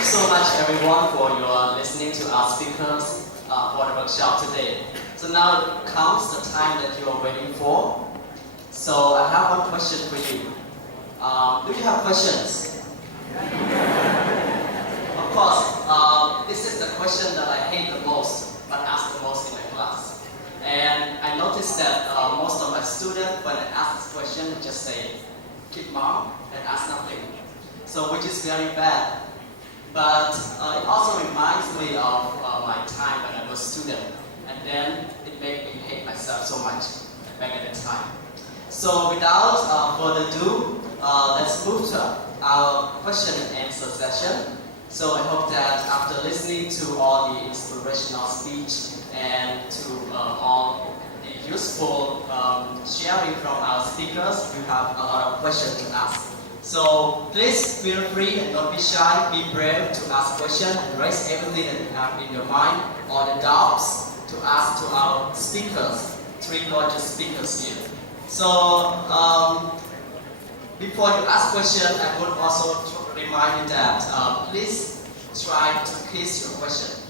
you so much everyone for your listening to our speakers for the workshop today. So now comes the time that you are waiting for. So I have one question for you. Do you have questions? Of course, this is the question that I hate the most, but ask the most in my class. And I noticed that most of my students, when I ask this question, just say, keep mum and ask nothing. So which is very bad. But it also reminds me of my time when I was a student. And then it made me hate myself so much back at the time. So without further ado, let's move to our question and answer session. So I hope that after listening to all the inspirational speech and to all the useful sharing from our speakers, you have a lot of questions to ask. So please feel free and don't be shy, be brave to ask questions and raise everything that you have in your mind or the doubts to ask to our speakers, three gorgeous speakers here. So before you ask questions, I would also remind you that please try to kiss your question.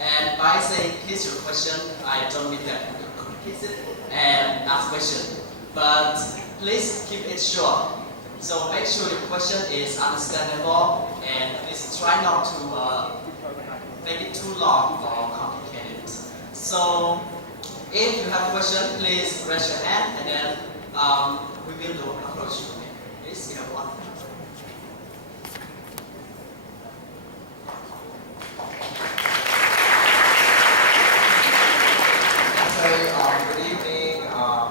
And by saying kiss your question, I don't mean that you could kiss it and ask question, but please keep it short. So make sure your question is understandable and please try not to make it too long or complicated. So if you have a question, please raise your hand and then we will approach you. Please, you have one. Good evening,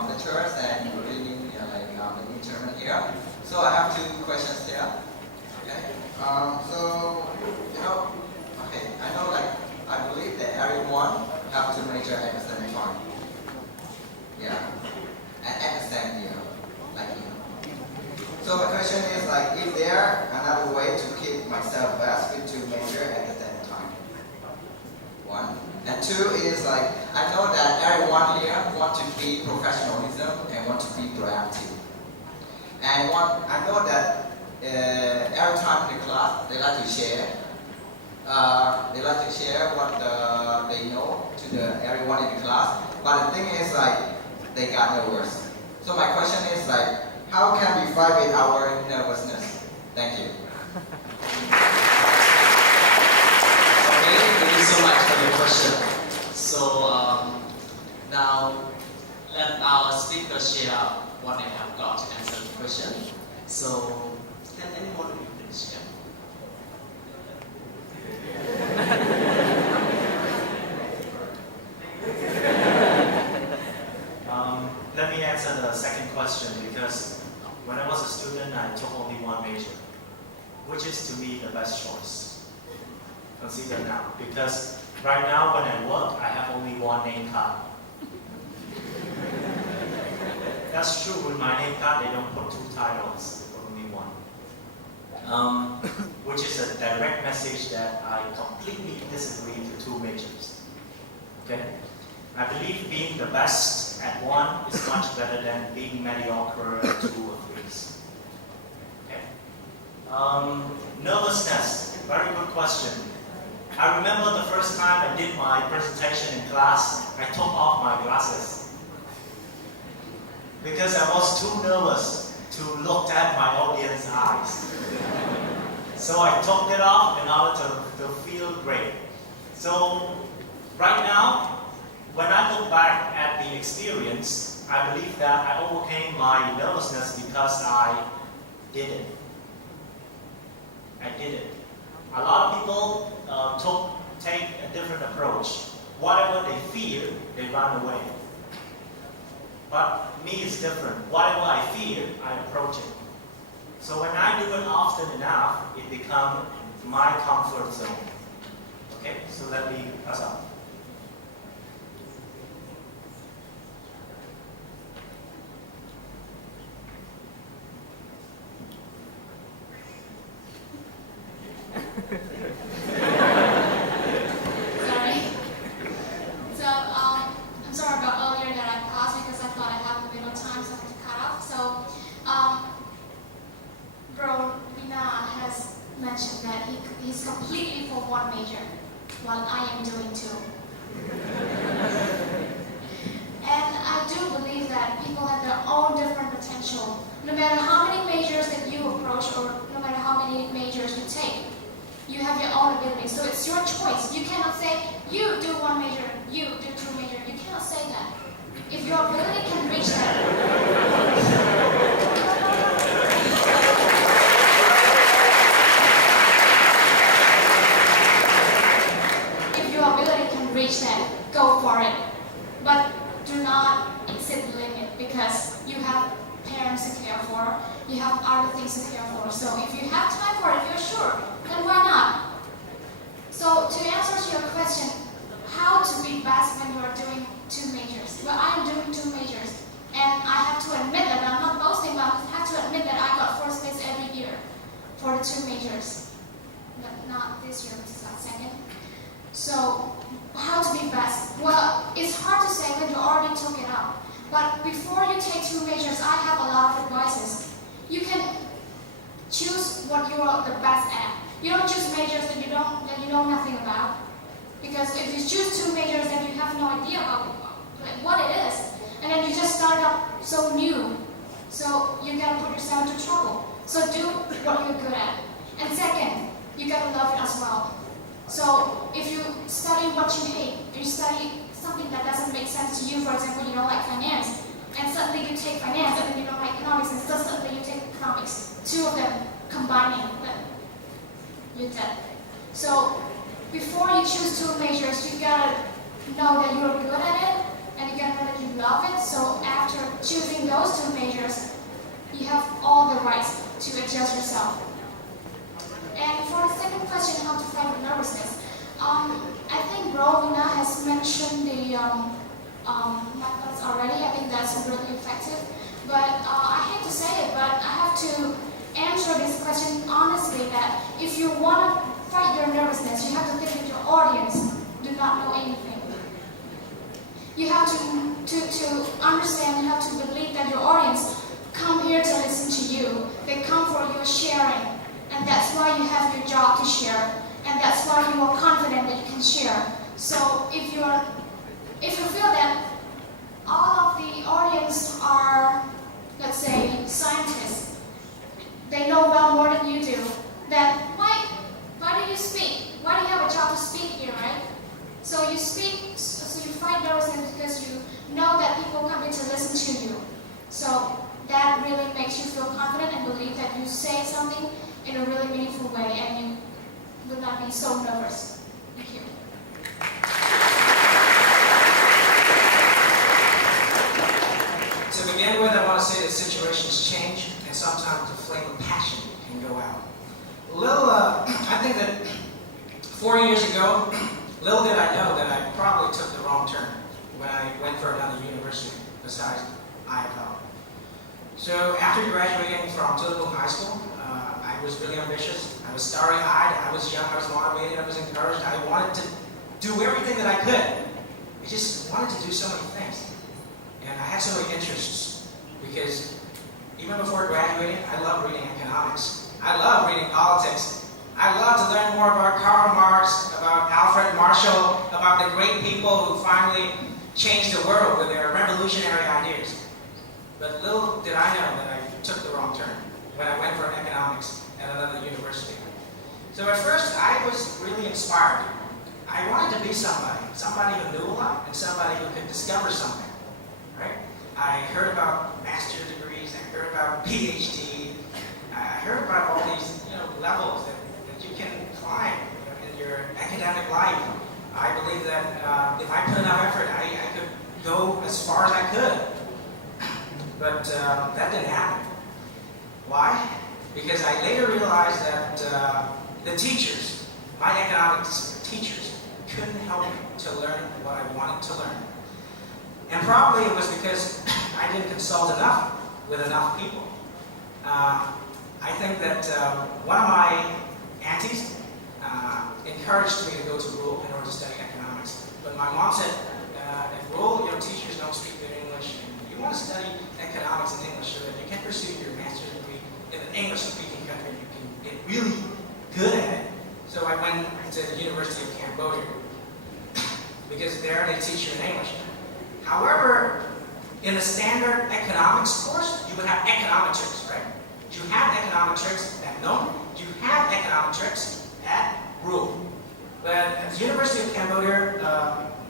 lecturers, and good evening, the intern here. So I have two questions here. Okay. I believe that everyone have to major at the same time. Yeah. And at the same year, So my question is is there another way to keep myself best with two major at the same time? One. And two is I know that everyone here want to be professionalism and want to be proactive. And I know that every time in the class they like to share. They like to share what they know to everyone in the class. But the thing is they got nervous. So my question is how can we fight with our nervousness? Thank you. Okay, thank you so much for your question. So now let our speakers share what they have got to answer the question. So can anyone of you please share? Let me answer the second question because when I was a student, I took only one major, which is to me the best choice. Consider now, because right now when I work, I have only one name card. That's true, with my name card, they don't put two titles, only one. Which is a direct message that I completely disagree to two majors. Okay? I believe being the best at one is much better than being mediocre at two or three. Okay. Nervousness, very good question. I remember the first time I did my presentation in class, I took off my glasses because I was too nervous to look at my audience's eyes. So I took it off in order to feel great. So right now, when I look back at the experience, I believe that I overcame my nervousness because I did it. I did it. A lot of people take a different approach. Whatever they fear, they run away. But me is different. Whatever I fear, I approach it. So when I do it often enough, it becomes my comfort zone. Okay, so let me pass on. Sorry. So I'm sorry about earlier that I paused because I thought I had a little time, so I had to cut off. So Bro Vina has mentioned that he's completely for one major, while I am doing two. And I do believe that people have their own different potential. No matter how many majors that you approach or no matter how many majors you take, you have your own ability. So it's your choice. You cannot say, you do one major, you do two major. You cannot say that. If your ability can reach that, if your ability can reach that, go for it. But do not exceed the limit because you have parents to care for, you have other things to care for. So if you have time for it, if you're sure, then why not? So to answer your question, how to be best when you are doing two majors? Well, I am doing two majors, and I have to admit that I'm not boasting, but I have to admit that I got first place every year for the two majors, but not this year, which is like second. So how to be best? Well, it's hard to say when you already took it up. But before you take two majors, I have a lot of advices. You can choose what you are the best at. You don't choose majors that you know nothing about. Because if you choose two majors, then you have no idea about what it is. And then you just start up so new. So you gotta put yourself into trouble. So do what you're good at. And second, you gotta love it as well. So if you study what you hate, you study something that doesn't make sense to you, for example, you don't like finance, and suddenly you take finance, and then you don't like economics, and suddenly you take economics. Two of them combining, then you're dead. So before you choose two majors, you gotta know that you're good at it, and you gotta know that you love it. So after choosing those two majors, you have all the rights to adjust yourself. And for the second question, how to fight with nervousness, I think Rowena has mentioned the methods already. I think that's really effective. But I hate to say it, but I have to answer this question honestly that if you want to fight your nervousness, you have to think that your audience do not know anything. You have to understand, you have to believe that your audience come here to listen to you. They come for your sharing. And that's why you have your job to share. And that's why you are confident that you can share. So if you feel that all of the audience are, let's say, scientists, they know well more than you do, then why do you speak? Why do you have a job to speak here, right? So you speak, so you fight nervousness because you know that people come here to listen to you. So that really makes you feel confident and believe that you say something in a really meaningful way and you would not be so nervous. Thank you. To begin with, I want to say that situations change and sometimes the flame of passion can go out. I think that 4 years ago, little did I know that I probably took the wrong turn when I went for another university besides IFL. So after graduating from Tillicum High School, I was really ambitious. I was starry-eyed. I was young. I was motivated. I was encouraged. I wanted to do everything that I could. I just wanted to do so many things. And I had so many interests because even before graduating, I loved reading economics. I loved reading politics. I loved to learn more about Karl Marx, about Alfred Marshall, about the great people who finally changed the world with their revolutionary ideas. But little did I know that I took the wrong turn when I went for economics at another university. So at first, I was really inspired. I wanted to be somebody who knew a lot and somebody who could discover something, right? I heard about master's degrees, I heard about PhD, I heard about all these levels that you can climb in your academic life. I believe that if I put enough effort, I could go as far as I could. But that didn't happen. Why? Because I later realized that the teachers, my economics teachers, couldn't help me to learn what I wanted to learn. And probably it was because I didn't consult enough with enough people. I think that one of my aunties encouraged me to go to Rural in order to study economics. But my mom said, at Rural, teachers don't speak good English, and you want to study economics in English so that you can pursue your master's degree in an English-speaking country. You can get really good Cambodia, because there they teach you in English. However, in the standard economics course, you would have econometrics, right? You have econometrics at Nông, you have econometrics at Rule. But at the University of Cambodia,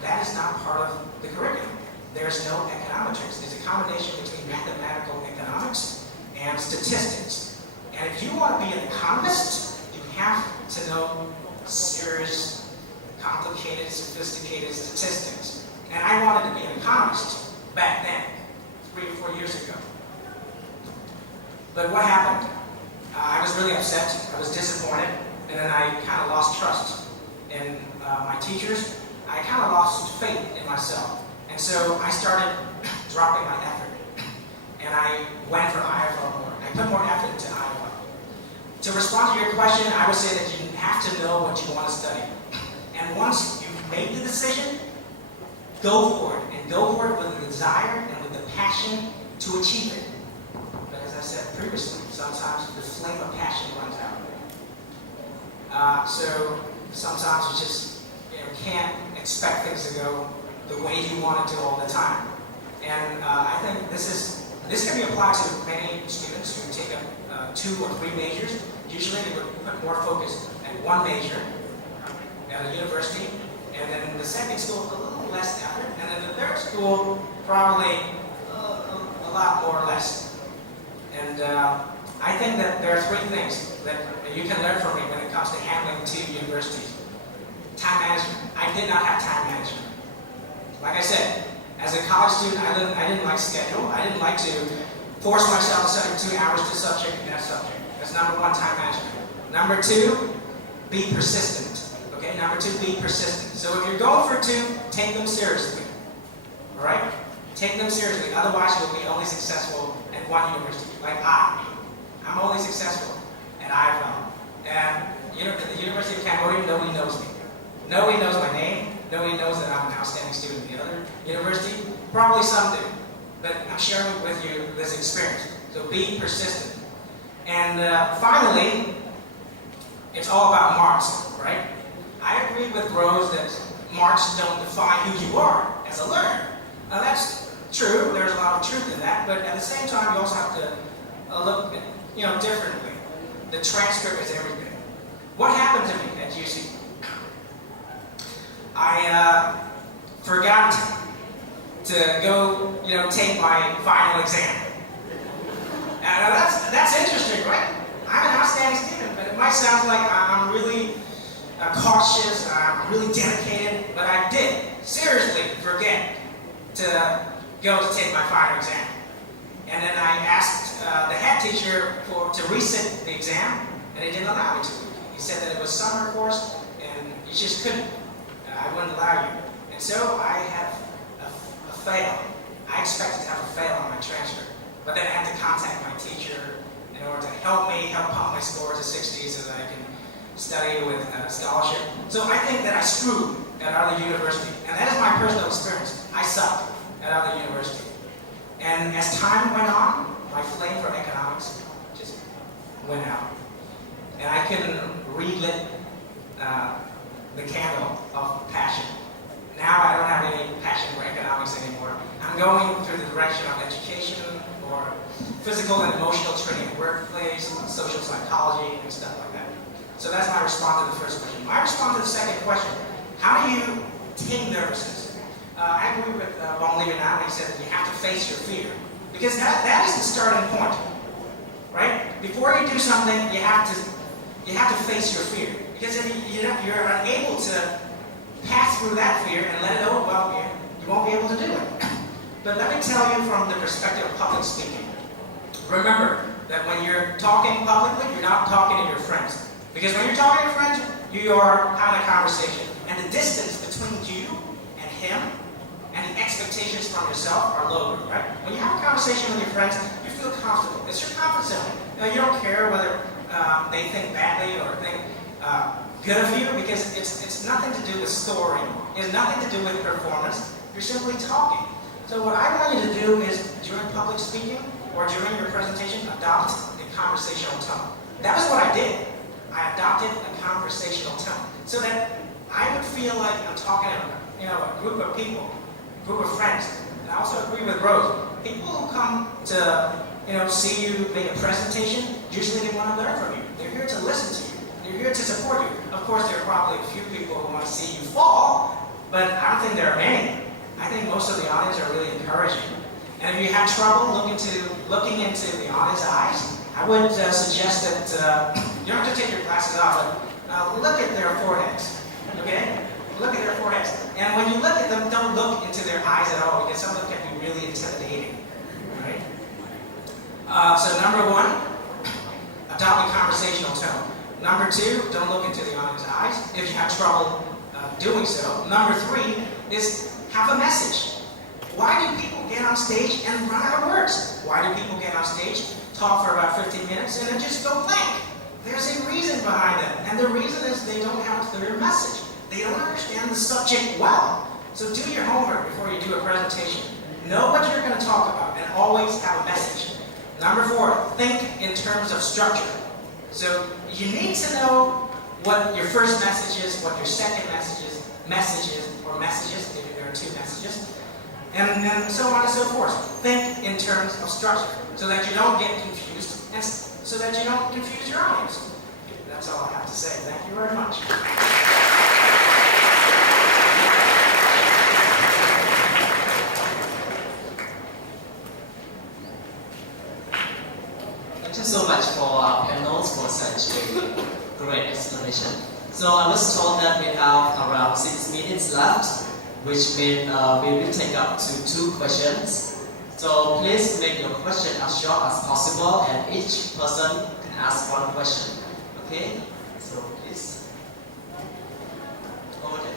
that is not part of the curriculum. There's no econometrics. It's a combination between mathematical economics and statistics. And if you want to be an economist, you have to know serious, complicated, sophisticated statistics. And I wanted to be an economist back then, 3 or 4 years ago. But what happened? I was really upset, I was disappointed, and then I kind of lost trust in my teachers. I kind of lost faith in myself. And so I started dropping my effort. And I went for IFL more. I put more effort into IFL. To respond to your question, I would say that you have to know what you want to study. And once you've made the decision, go for it. And go for it with the desire and with the passion to achieve it. But as I said previously, sometimes the flame of passion runs out. So sometimes you just can't expect things to go the way you want it to all the time. And I think this can be applied to many students who take up 2 or 3 majors. Usually they would put more focus at one major at a university, and then in the second school a little less effort, and then the third school probably a lot more or less. And I think that there are 3 things that you can learn from me when it comes to handling 2 universities. Time management. I did not have time management. Like I said, as a college student, I didn't like schedule. I didn't like to force myself to study 2 hours to subject and that subject. That's number 1, time management. Number 2, be persistent. Okay, number 2, be persistent. So if you're going for 2, take them seriously. All right? Take them seriously. Otherwise, you'll be only successful at one university. Like I'm only successful at IFL. And at the University of Cambodia, nobody knows me. Nobody knows my name. Nobody knows that I'm an outstanding student at the other university. Probably some do. But I'm sharing with you this experience. So be persistent. And finally, it's all about marks, right? I agree with Rose that marks don't define who you are as a learner. Now that's true. There's a lot of truth in that. But at the same time, you also have to look differently. The transcript is everything. What happened to me at UC? I forgot to go, take my final exam. Now that's interesting, right? I'm an outstanding student, but it might sound like I'm really cautious, I'm really dedicated, but I did seriously forget to go to take my final exam. And then I asked the head teacher to resit the exam, and he didn't allow me to. He said that it was summer course, and you just couldn't. I wouldn't allow you. And so I have a fail. I expected to have a fail on my transcript. But then I had to contact my teacher in order to help pump my score to 60 so that I can study with scholarship. So I think that I screwed at other university. And that is my personal experience. I sucked at other university. And as time went on, my flame for economics just went out. And I couldn't relit the candle of passion. Now I don't have any passion for economics anymore. I'm going through the direction of education or physical and emotional training in the workplace, social psychology, and stuff like that. So that's my response to the first question. My response to the second question, how do you tame nervousness? I agree with Bong Lee now when he said that you have to face your fear. Because that is the starting point, right? Before you do something, you have to face your fear. Because if you're unable to pass through that fear and let it overwhelm you, you won't be able to do it. But let me tell you from the perspective of public speaking. Remember that when you're talking publicly, you're not talking to your friends. Because when you're talking to your friends, you are having a conversation. And the distance between you and him and the expectations from yourself are lower, right? When you have a conversation with your friends, you feel comfortable. It's your comfort zone. You don't care whether they think badly or think good of you, because it's nothing to do with story. It has nothing to do with performance. You're simply talking. So what I want you to do is, during public speaking or during your presentation, adopt a conversational tone. That was what I did. I adopted a conversational tone so that I would feel like I'm talking to a group of people, group of friends. And I also agree with Rose. People who come to see you make a presentation, usually they want to learn from you. They're here to listen to you. They're here to support you. Of course, there are probably a few people who want to see you fall, but I don't think there are many. I think most of the audience are really encouraging. And if you have trouble looking into the audience's eyes, I would suggest that you don't have to take your glasses off, but look at their foreheads. Okay? Look at their foreheads. And when you look at them, don't look into their eyes at all, because some of them can be really intimidating. Right? So number one, adopt a conversational tone. Number two, don't look into the audience's eyes if you have trouble doing so. Number three is have a message. Why do people get on stage and run out of words? Why do people get on stage, talk for about 15 minutes, and then just go blank? There's a reason behind that, and the reason is they don't have a clear message. They don't understand the subject well. So do your homework before you do a presentation. Know what you're going to talk about, and always have a message. Number four, think in terms of structure. So you need to know what your first message is, what your second message is, or messages, maybe there are two messages, and so on and so forth. Think in terms of structure, so that you don't get confused, and so that you don't confuse your audience. That's all I have to say. Thank you very much. Thank you so much for our panels for such a great explanation. So I was told that we have around 6 minutes left, which means we will take up to 2 questions. So please make your question as short as possible, and each person can ask 1 question. Okay? So please. Over there.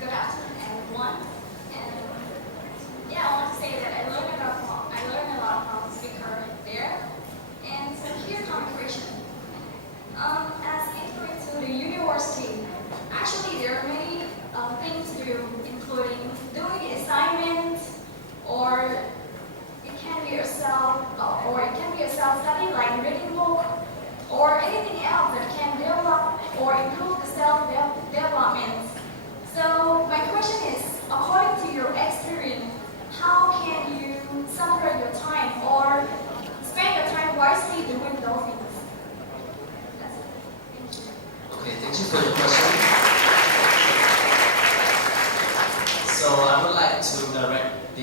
Good afternoon, everyone. And yeah, I want to say that I learned a lot from the speaker there. And so here's my question. As entering to the university, actually there are many things to do, including doing assignments, or it can be a self-study like reading book, or anything else that can develop or improve the self-development. So my question is, according to your experience, how can you separate your time or spend your time wisely doing those things? That's it. Thank you. Okay, thank you for your question. So I would like to direct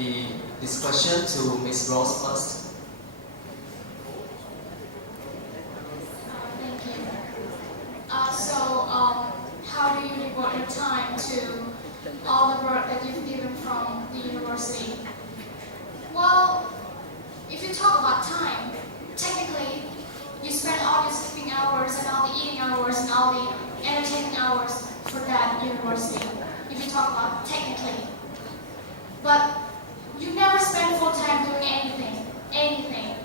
this question to Ms. Rose first. Thank you. How do you devote your time to all the work that you've given from the university? Well, if you talk about time, technically, you spend all your sleeping hours and all the eating hours and all the entertaining hours for that university, if you talk about technically. But you never spend full time doing anything.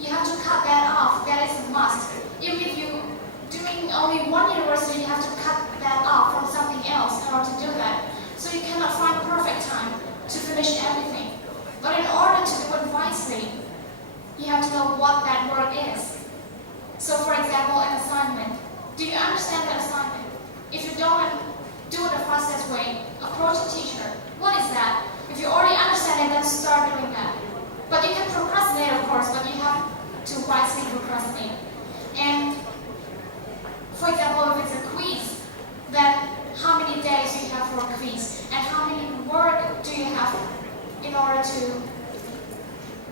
You have to cut that off. That is a must. Even if you're doing only one university, you have to cut that off from something else in order to do that. So you cannot find perfect time to finish everything. But in order to do it wisely, you have to know what that work is. So for example, an assignment. Do you understand the assignment? If you don't do it the fastest way, approach a teacher. What is that? If you already understand it, then start doing that. But you can procrastinate, of course, but you have to wisely procrastinate. And for example, if it's a quiz, then how many days do you have for a quiz? And how many work do you have in order to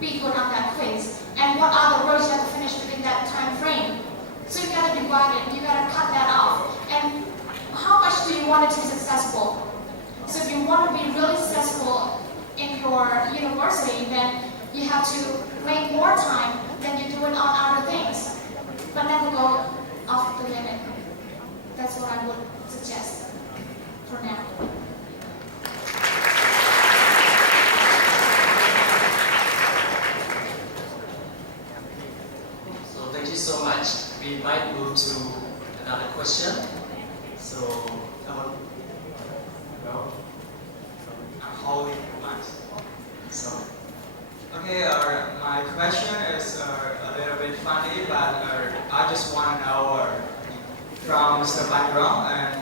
be good on that quiz? And what are the works you have to finish within that time frame? So you gotta divide it, you gotta cut that off. And how much do you want it to be successful? So if you want to be really successful in your university, then you have to make more time than you do it on other things. But never go off the limit. That's what I would suggest for now. So thank you so much. We might move to another question. So come on. Well, I'm holding your mic. question is a little bit funny, but I just want to know from Mr. Bandrong, and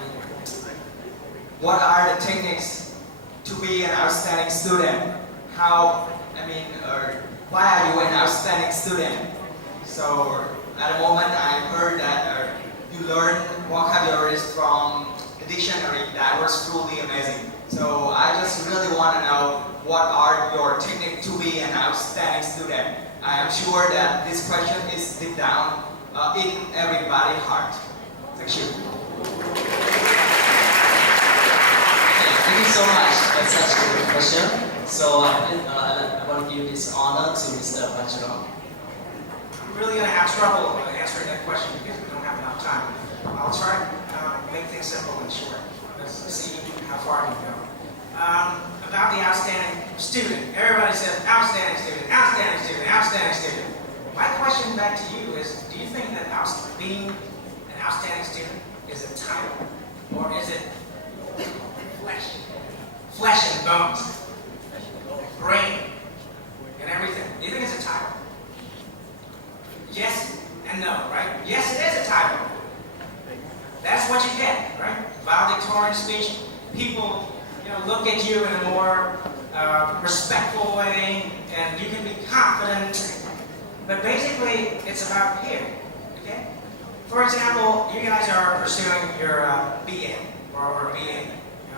what are the techniques to be an outstanding student? Why are you an outstanding student? So at the moment I heard that you learn vocabularies from the dictionary. That was truly amazing. So I just really want to know what are your techniques to be an outstanding student. I am sure that this question is deep down in everybody's heart. Thank you. Thank you so much. That's such a good question. So I want to give this honor to Mr. Bandrong. I'm really going to have trouble answering that question because we don't have enough time. I'll try to make things simple and short. Let's see how far I can go. About the outstanding student. Everybody says outstanding student, outstanding student, outstanding student. My question back to you is, do you think that being an outstanding student is a title, or is it flesh and bones, brain, and everything? Do you think it's a title? Yes and no, right? Yes, it is a title. That's what you get, right? Valedictorian speech. People, look at you in a more respectful way, and you can be confident. But basically, it's about here. Okay? For example, you guys are pursuing your BA or BA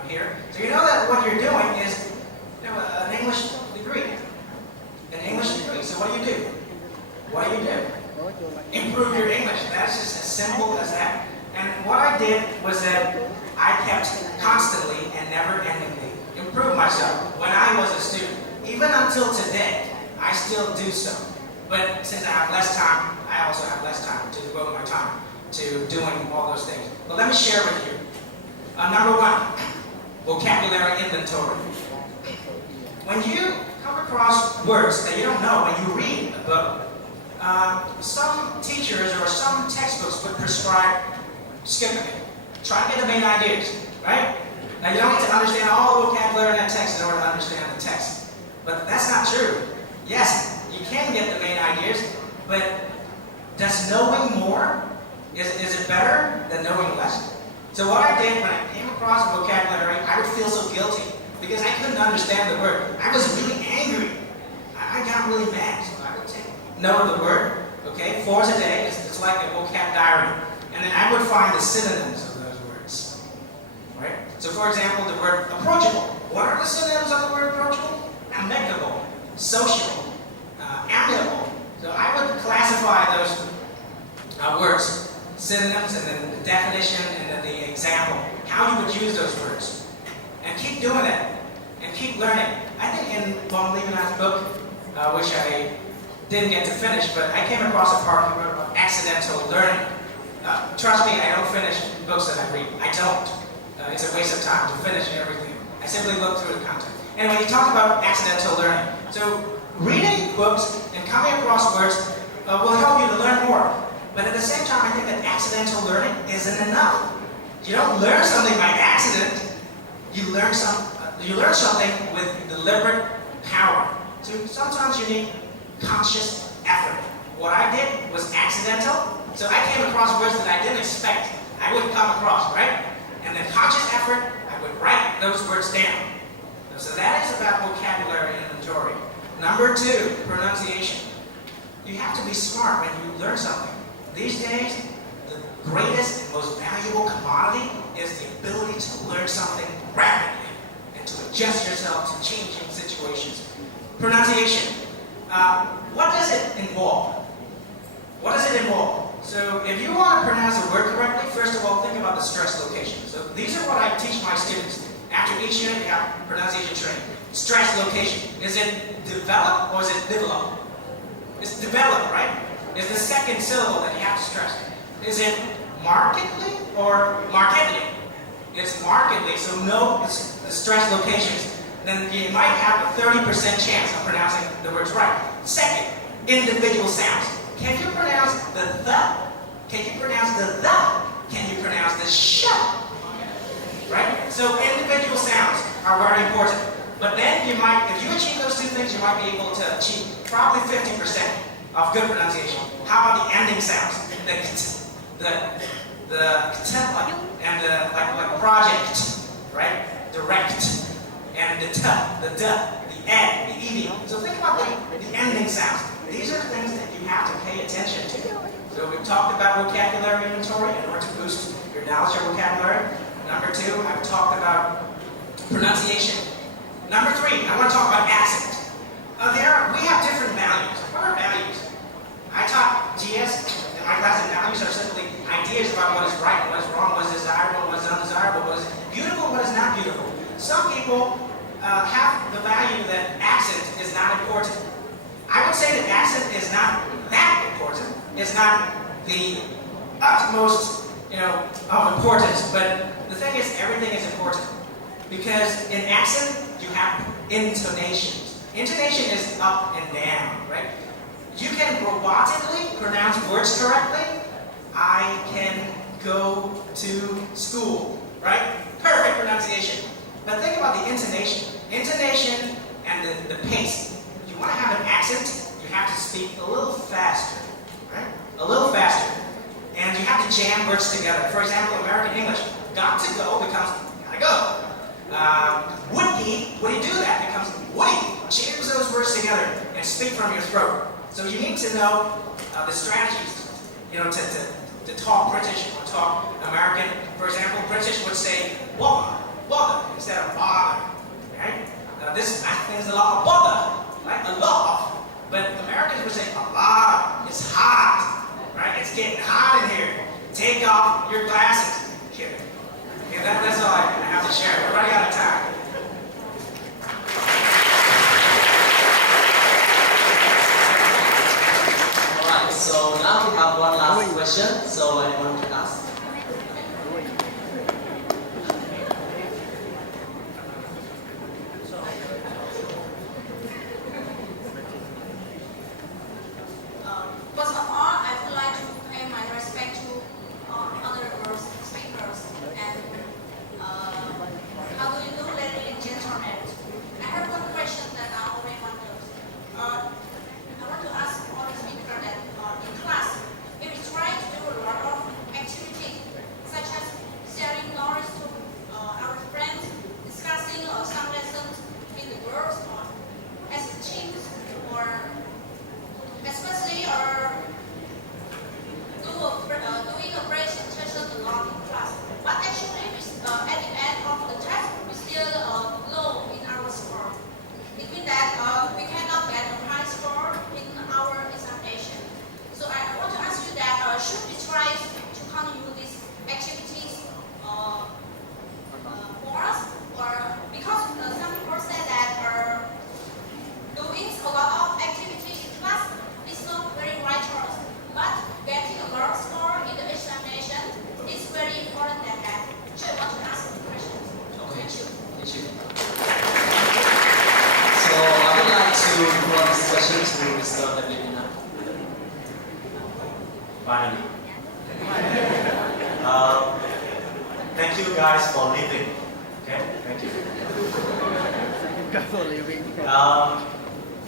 here. So you know that what you're doing is an English degree. An English degree. So what do? What do? Improve your English. That's just as simple as that. And what I did was that I kept constantly and never-endingly improve myself when I was a student. Even until today, I still do so. But since I have less time, I also have less time to devote my time to doing all those things. But let me share with you. Number one, vocabulary inventory. When you come across words that you don't know when you read a book, some teachers or some textbooks would prescribe skipping it. Try to get the main ideas, right? Now you don't need to understand all the vocabulary in that text in order to understand the text. But that's not true. Yes, you can get the main ideas, but does knowing more, is it better than knowing less? So what I did when I came across vocabulary, I would feel so guilty because I couldn't understand the word. I was really angry. I got really mad. So I would take note of the word, okay? 4 a day, it's like a vocab diary. And then I would find the synonyms of those words, right? So for example, the word approachable. What are the synonyms of the word approachable? Amicable, social, amiable. So I would classify those words, synonyms, and then the definition, and then the example, how you would use those words. And keep doing that, and keep learning. I think in Von Leeuwenhoek's book, which I didn't get to finish, but I came across a part he wrote about accidental learning. Trust me, I don't finish books that I read. I don't. It's a waste of time to finish everything. I simply look through the content. Anyway, you talk about accidental learning. So reading books and coming across words will help you to learn more. But at the same time, I think that accidental learning isn't enough. You don't learn something by accident. You learn something with deliberate power. So sometimes you need conscious effort. What I did was accidental. So I came across words that I didn't expect I would come across, right? And then conscious effort, I would write those words down. So that is about vocabulary inventory. Number 2, pronunciation. You have to be smart when you learn something. These days, the greatest and most valuable commodity is the ability to learn something rapidly and to adjust yourself to changing situations. Pronunciation. What does it involve? What does it involve? So if you want to pronounce a word correctly, first of all, think about the stress locations. So these are what I teach my students. After each unit, we have pronunciation training. Stress location. Is it develop or is it develop? It's develop, right? It's the second syllable that you have to stress. Is it markedly or markedly? It's markedly, so know the stress locations. Then you might have a 30% chance of pronouncing the words right. Second, individual sounds. Can you pronounce the? Can you pronounce the? Can you pronounce the sh? Right? So individual sounds are very important. But then you might, if you achieve those two things, you might be able to achieve probably 50% of good pronunciation. How about the ending sounds? The and the like project, right? Direct, and the ed, the ed. So think about the ending sounds. These are things that you have to pay attention to. So we've talked about vocabulary inventory in order to boost your knowledge of vocabulary. Number 2, I've talked about pronunciation. Number 3, I want to talk about accent. We have different values. What are values? I taught GS, and my class and values are simply ideas about what is right, what is wrong, what is desirable, what is undesirable, what is beautiful, what is not beautiful. Some people have the value that accent is not important. I would say that accent is not that important. It's not the utmost, of importance. But the thing is, everything is important. Because in accent, you have intonations. Intonation is up and down, right? You can robotically pronounce words correctly. I can go to school, right? Perfect pronunciation. But think about the intonation. Intonation and the pace. If you want to have an accent, you have to speak a little faster, right? A little faster. And you have to jam words together. For example, American English, got to go becomes gotta go. Would he do that? Becomes would he. Jam those words together and speak from your throat. So you need to know the strategies, to talk British or talk American. For example, British would say bother instead of bother, right? This thing is a lot of bother, right? A lot of. But Americans would say a lot of. It's hot, right? It's getting hot in here. Take off your glasses. Here. Okay, that's all I have to share. We're running out of time. Alright, so now we have one last question. So anyone can ask? First of all, I would like to pay my respect to other speakers and how do you do, ladies and gentlemen? I have one question that I always wonder. I want to ask all the speakers that in class, if we try to do a lot of activities such as sharing knowledge to our friends, discussing some lessons with the girls or as teams, or especially doing a presentation a lot in class. But actually, at the end of the test, we still low in our score. It means that we cannot get a high score in our examination. So I want to ask you that should we try to continue these activities for us? Or because some people say that doing a lot of activities in class is not very right choice, but getting a low score in the examination is very important than that. So I want to ask the question. Thank you. Thank you. So I would like to throw this question to Mr. Debate now. Finally. Thank you guys for leaving. Okay, thank you.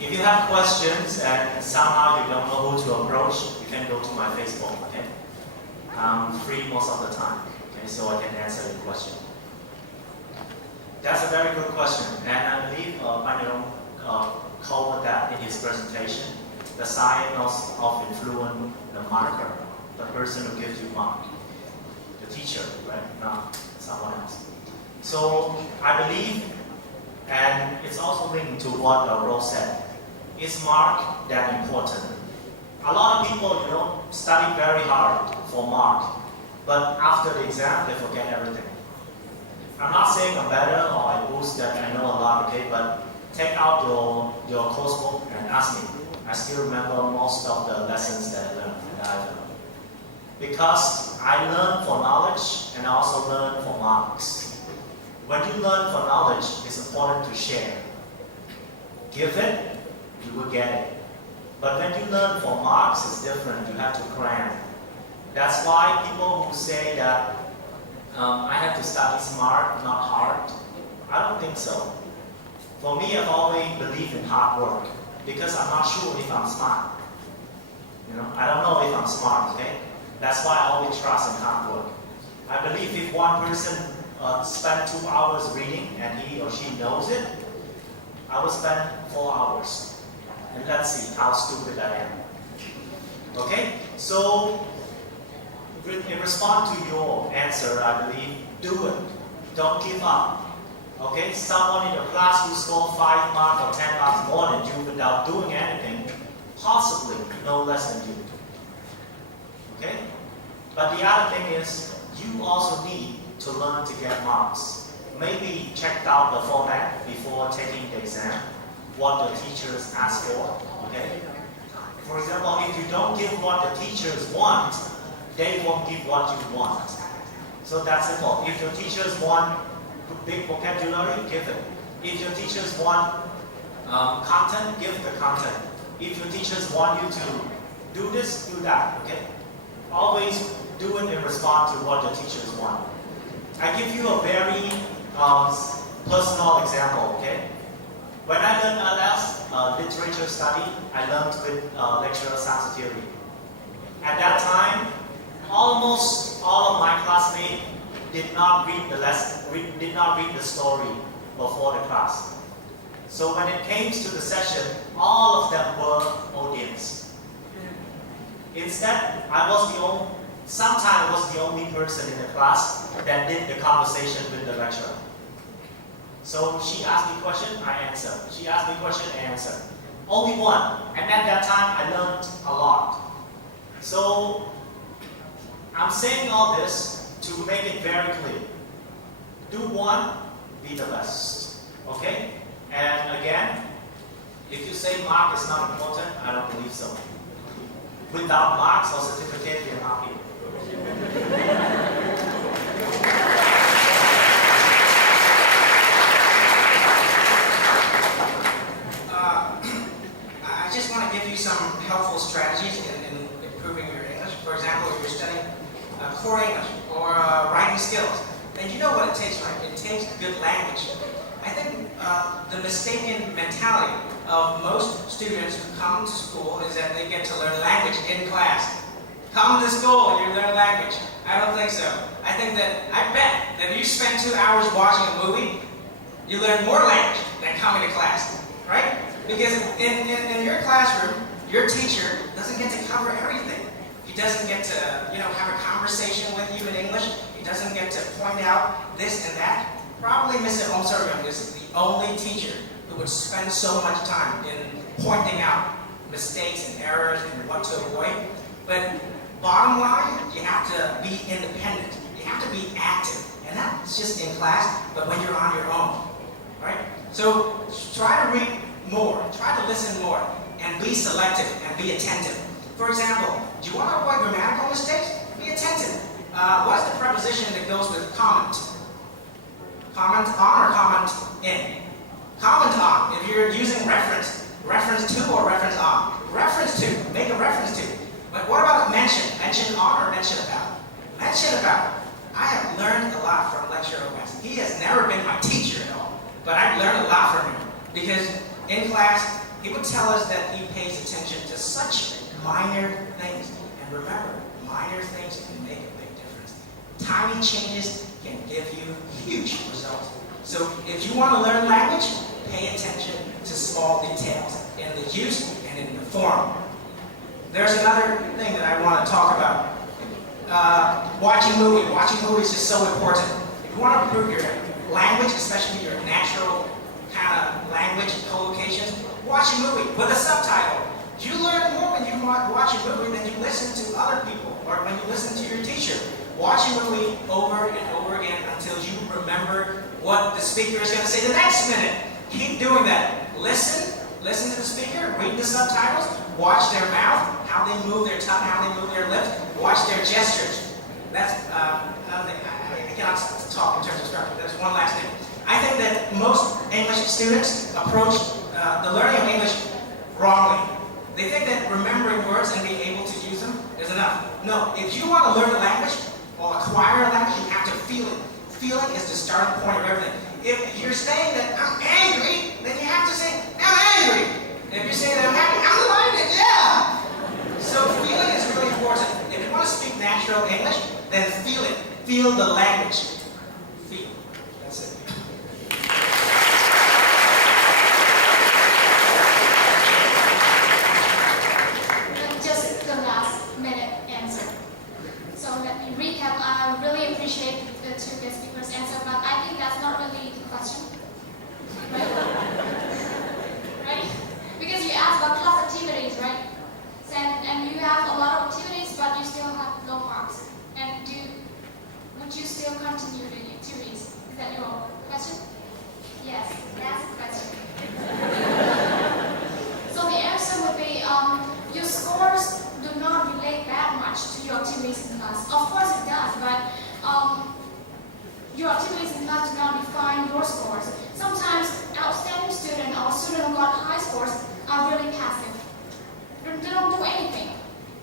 If you have questions and somehow you don't know who to approach, you can go to my Facebook, okay? I'm free most of the time, okay, so I can answer your question. That's a very good question, and I believe Panyarom covered that in his presentation. The science of influence, the marker, the person who gives you mark, the teacher, right? Not someone else. So I believe, and it's also linked to what Rose said, is mark that important? A lot of people, study very hard for mark, but after the exam, they forget everything. I'm not saying I'm better or I boost that I know a lot, okay, but take out your course book and ask me. I still remember most of the lessons that I learned. Because I learn for knowledge and I also learn for marks. When you learn for knowledge, it's important to share. Give it, you will get it. But when you learn for marks, it's different. You have to cram. That's why people who say that I have to study smart, not hard, I don't think so. For me, I've always believed in hard work because I'm not sure if I'm smart. I don't know if I'm smart, okay? That's why I always trust in hard work. I believe if one person spend 2 hours reading and he or she knows it, I will spend 4 hours. And let's see how stupid I am. Okay? So, in response to your answer, I believe, do it. Don't give up. Okay? Someone in your class who scored 5 marks or 10 marks more than you without doing anything, possibly no less than you. Okay? But the other thing is, you also need to learn to get marks. Maybe check out the format before taking the exam, what the teachers ask for. Okay? For example, if you don't give what the teachers want, they won't give what you want. So that's simple. If your teachers want big vocabulary, give it. If your teachers want content, give the content. If your teachers want you to do this, do that. Okay? Always do it in response to what the teachers want. I give you a very personal example. Okay? When I learned IELTS, literature study, I learned with lecturer science theory. At that time, almost all of my classmates did not read the lesson, did not read the story before the class. So when it came to the session, all of them were audience. Instead, sometimes I was the only person in the class that did the conversation with the lecturer. So she asked me a question, I answer. She asked me a question, I answer. Only one. And at that time, I learned a lot. So I'm saying all this to make it very clear. Do one, be the best. Okay? And again, if you say mark is not important, I don't believe so. Without marks or certificate, you're not here. I just want to give you some helpful strategies in improving your English. For example, if you're studying core English or writing skills, then you know what it takes, right? It takes good language. I think the mistaken mentality of most students who come to school is that they get to learn language in class. Come to school and you learn language. I don't think so. I bet that if you spend 2 hours watching a movie, you learn more language than coming to class, right? Because in your classroom, your teacher doesn't get to cover everything. He doesn't get to, have a conversation with you in English. He doesn't get to point out this and that. Probably Mr. Omsorgyum is the only teacher who would spend so much time in pointing out mistakes and errors and what to avoid. But bottom line, you have to be independent. You have to be active. And that's just in class, but when you're on your own, right? So try to read more, try to listen more, and be selective and be attentive. For example, do you want to avoid grammatical mistakes? Be attentive. What's the preposition that goes with comment? Comment on or comment in? Comment on, if you're using reference to or reference on. Reference to, make a reference to. But what about mention? Mention on or mention about? Mention about. I have learned a lot from Lecturer West. He has never been my teacher at all, but I've learned a lot from him. Because in class, he would tell us that he pays attention to such minor things. And remember, minor things can make a big difference. Tiny changes can give you huge results. So if you want to learn language, pay attention to small details in the use and in the form. There's another thing that I want to talk about. Watching movies. Watching movies is so important. If you want to improve your language, especially your natural kind of language collocations, watch a movie with a subtitle. You learn more when you watch a movie than you listen to other people or when you listen to your teacher. Watch a movie over and over again until you remember what the speaker is going to say the next minute. Keep doing that. Listen to the speaker, read the subtitles, watch their mouth, how they move their tongue, how they move their lips, watch their gestures. That's another thing. I cannot talk in terms of structure. That's one last thing. I think that most English students approach the learning of English wrongly. They think that remembering words and being able to use them is enough. No, if you want to learn a language or acquire a language, you have to feel it. Feeling is the starting point of everything. If you're saying that I'm angry, then feel the language. Feel. That's it. Just the last minute answer. So let me recap. I really appreciate the two guest speakers' answer, but I think that's not really the question. Right? Right? Because you asked about class activities, right? And you have a lot of activities, but you still have low marks. And would you still continue the activities? Is that your question? Yes, that's the question. So the answer would be, your scores do not relate that much to your activities in class. Of course it does, but your activities in class do not define your scores. Sometimes outstanding student or student who got high scores are really passive. They don't do anything.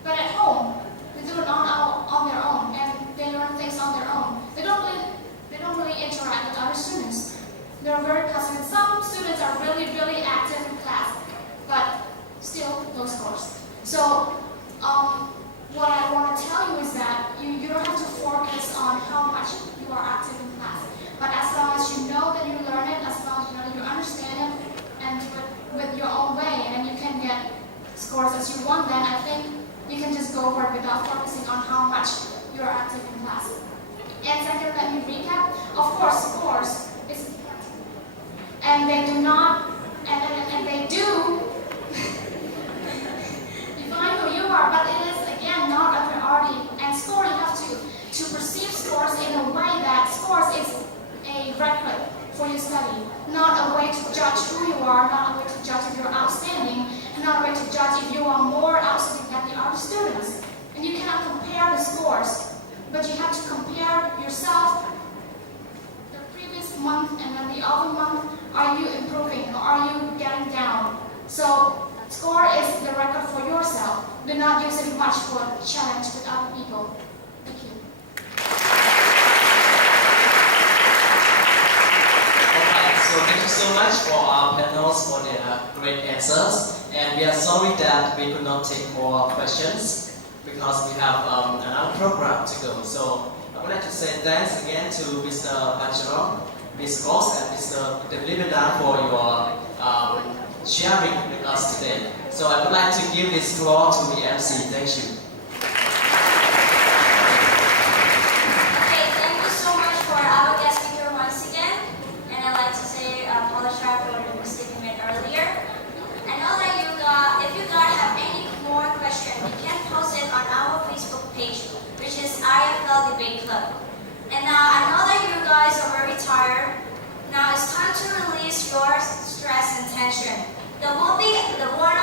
But at home, they do it on their own, and they learn things on their own. They don't really interact with other students. They're very passive. Some students are really, really active in class, but still low scores. So what I want to tell you is that you don't have to focus on how much you are active in class. But as long as you know that you learn it, as long as you know that you understand it, and do it with your own way, and you can get scores as you want, then I think you can just go for it without focusing on how much you are active in class. And second, let me recap. Of course, scores is important. And they do not, and they do define who you are, but it is, again, not a priority. And score, you have to perceive scores in a way that scores is a record for your study, not a way to judge who you are, not a way to judge if you're outstanding, and not a way to judge if you are more outstanding than the other students. And you cannot compare the scores, but you have to compare yourself the previous month and then the other month. Are you improving or are you getting down? So score is the record for yourself. Do not use it much for challenge with other people. Thank you. Alright, so thank you so much for our panels for their great answers. And we are sorry that we could not take more questions because we have another program to go. So I would like to say thanks again to Mr. Bachelor, Ms. Ross, and Mr. Deblivedan for your sharing with us today. So I would like to give this floor to the MC. Thank you. Okay, thank you so much for our guest speaker once again. And I'd like to say apologize for the mistake we made earlier. I know that if you guys have any more questions, you can post it on our Facebook page, which is IFL Debate Club. And I know that you guys are very tired. Now it's time to release your stress and tension. The warm